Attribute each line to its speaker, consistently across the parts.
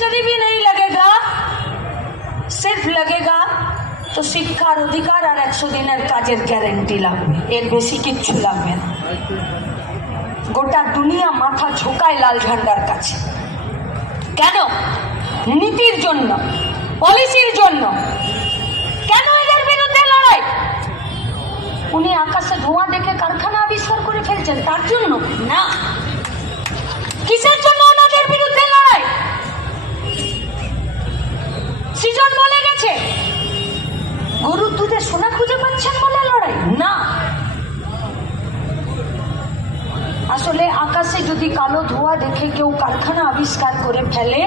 Speaker 1: Ministry भी नहीं लगेगा সির্ফ লাগেগা তো শিক্ষার অধিকার আর একশো দিনের কাজের গ্যারেন্টি লাগবে এর বেশি কিচ্ছু লাগবে না গোটা দুনিয়া মাথা ঝোকায় লাল ঝান্ডার কাছে কেন নীতির জন্য পলিসির জন্য কেন এদের বিরুদ্ধে লড়াই উনি আকাশে ধোঁয়া দেখে কারখানা আবিষ্কার করে ফেলছেন তার জন্য না কিসের জন্য আসলে আকাশে যদি কালো ধোঁয়া দেখে কেউ কারখানা আবিষ্কার করে ফেলে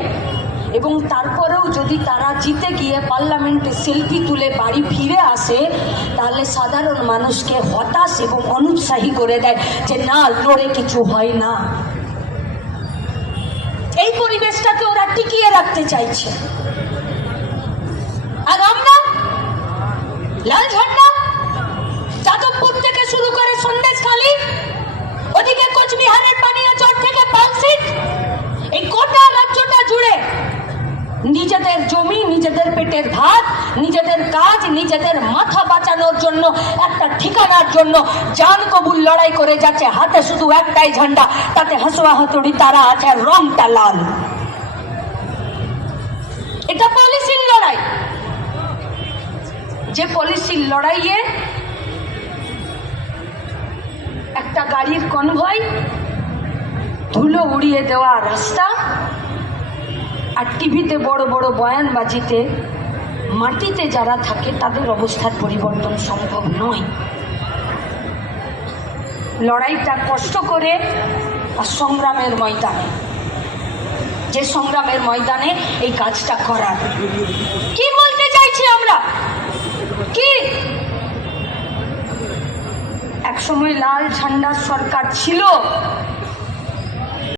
Speaker 1: এবং তারপরেও যদি তারা জিতে গিয়ে পার্লামেন্টে সেলফি তুলে বাড়ি ফিরে আসে, তাহলে সাধারণ মানুষকে হতাশ এবং অনুৎসাহী করে দেয় যে না, লড়ে কিছু হয় না। এই পরিবেশটাকে ওরা টিকিয়ে রাখতে চাইছে। আর আমরা লাল ঝান্ডা নিজেদের জমি, নিজেদের পেটের ভাত, নিজেদের কাজ, নিজেদের মাথা বাঁচানোর জন্য, একটা ঠিকানার জন্য জান কবুল লড়াই করে যাচ্ছে। হাতে শুধু একটাই ঝান্ডা, তাতে হাসুয়া হাতুড়ি তারা আছে, রংটা লাল। এটা পলিসির লড়াই। যে পলিসির লড়াইয়ে একটা গাড়ির কনভয় ধুলো উড়িয়ে দেওয়া রাস্তা আর টিভিতে বড় বড় বয়ানবাজিতে মাটিতে যারা থাকে, তাদের অবস্থার পরিবর্তন সম্ভব নয়। লড়াইটা কষ্ট করে আর সংগ্রামের ময়দানে। যে সংগ্রামের ময়দানে এই কাজটা করার। কি বলতে চাইছি আমরা? কি? একসময় লাল ঝান্ডার সরকার ছিল।